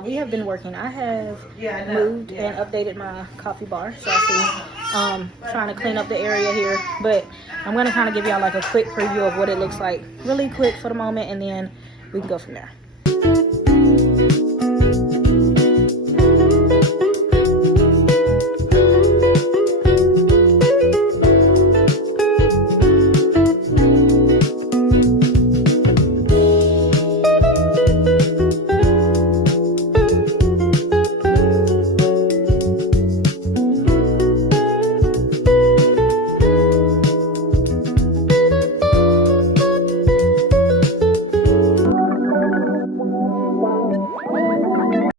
while we have been working, I have moved and updated my coffee bar. So I see trying to clean up the area here, but I'm going to kind of give y'all like a quick preview of what it looks like really quick for the moment, and then we can go from there.